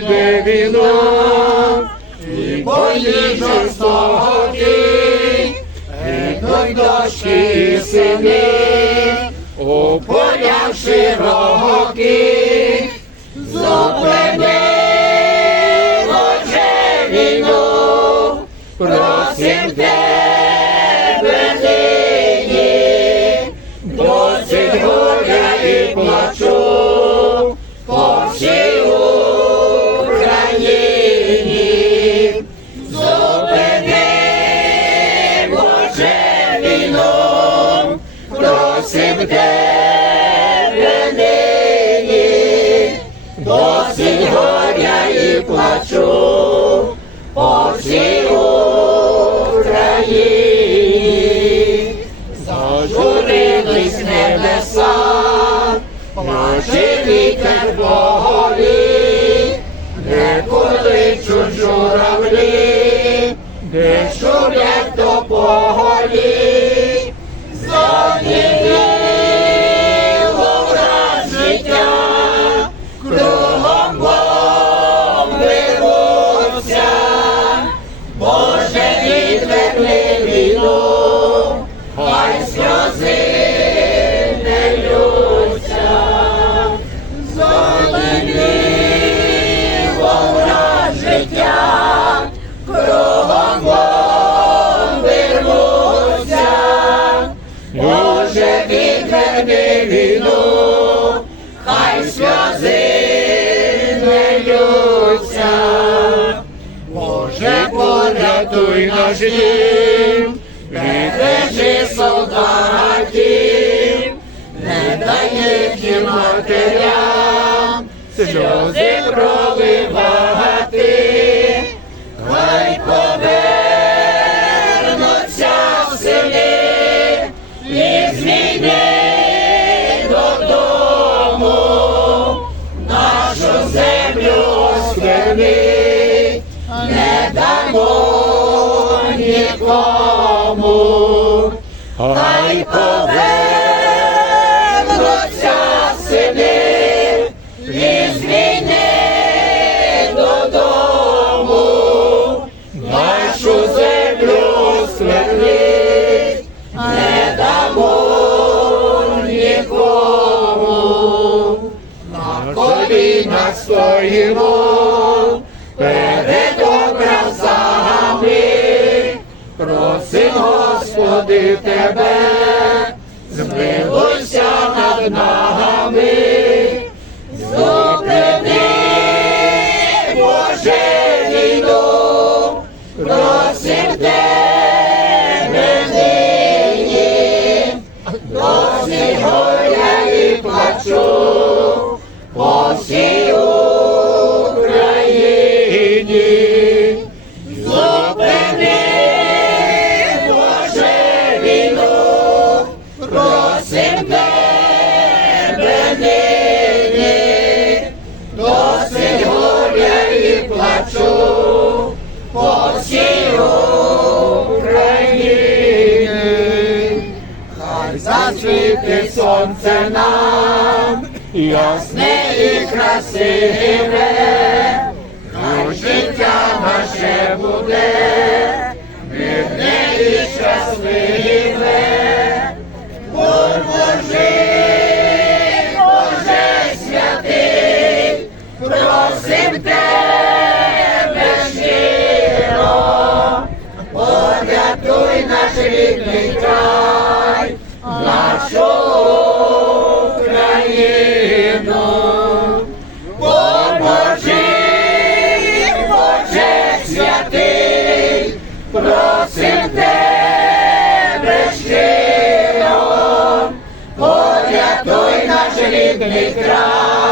Де війна, і бої жорстокі, гинуть дочки і сини, у полях широких, зупини, Боже, війну, просим тебе плачу, по всій Україні, зажурились небеса, плаче вітер богові, де кличуть журавлі, де шумлять тополі, наш дім, бережи солдатів, не дай їхнім матерям. Сльози проливати, хай повернуться в селі і з війни додому, нашу землю осквернить, не дамо нікому, хай повернуться сини і з війни додому, нашу землю сквернить, Боже, війну, засвітить сонце нам, ясне і красиве, хай життя наше буде, мирне і щасливе, Боже, எழுதலைக்கிறார்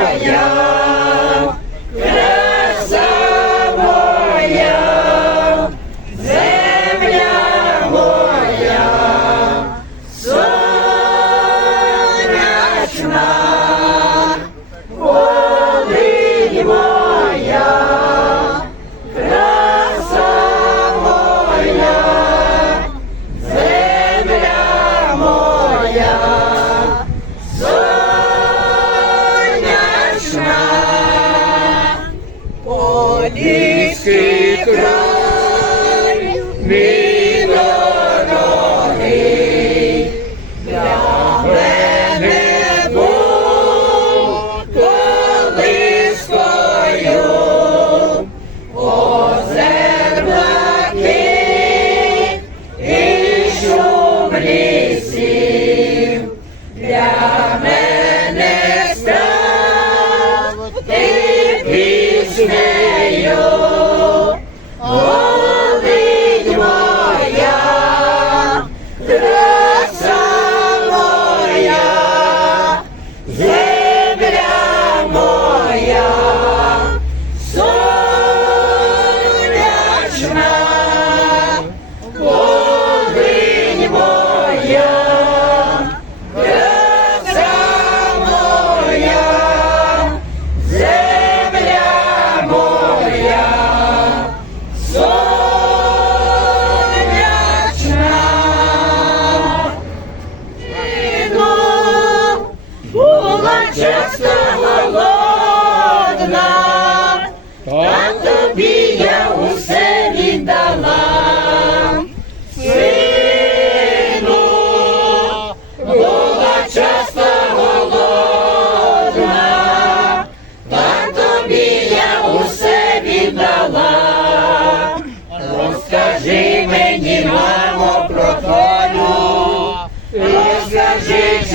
моя,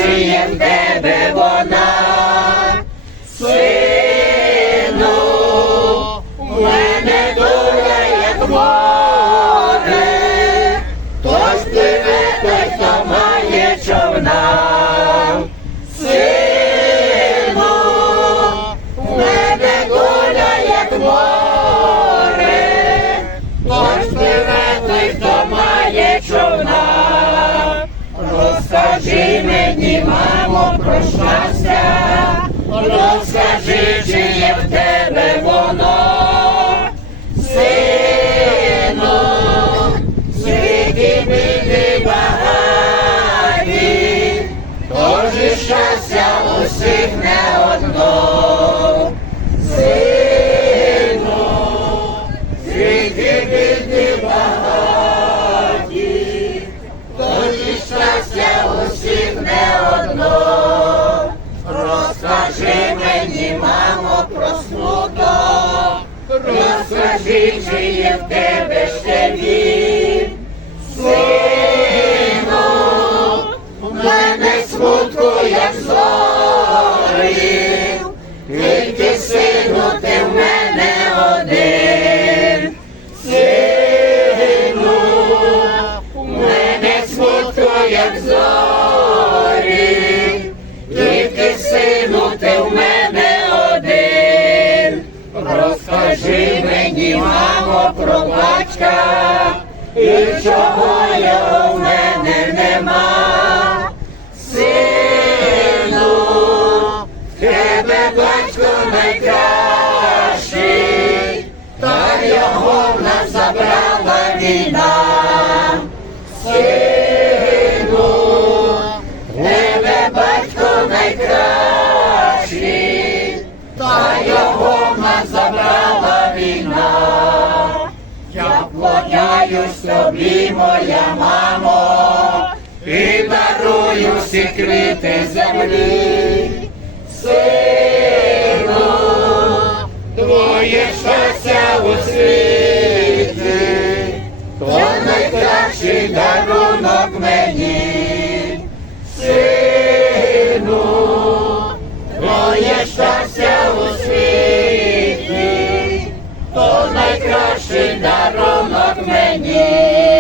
в тебе вона. Сину, у мене доля як море, тож пливе той, хто має човна. Сину, у мене доля як море, тож пливе той, має човна. Розкажи мені, мамо, про щастя, розкажи, чи є в тебе воно, сину, світі біди багаті, тож і щастя усіх не одно, сину, світі біди розкажи, жиє в тебе ще він. Про і чого я в мене нема. Сину, тебе батько найкращий, та його в нас забрала молюсь тобі, моя мамо, і дарую всі землі, сину, твоє щастя у світі, то найкращий дарунок мені, сину, твоє щастя у світі найкращий дарунок мені.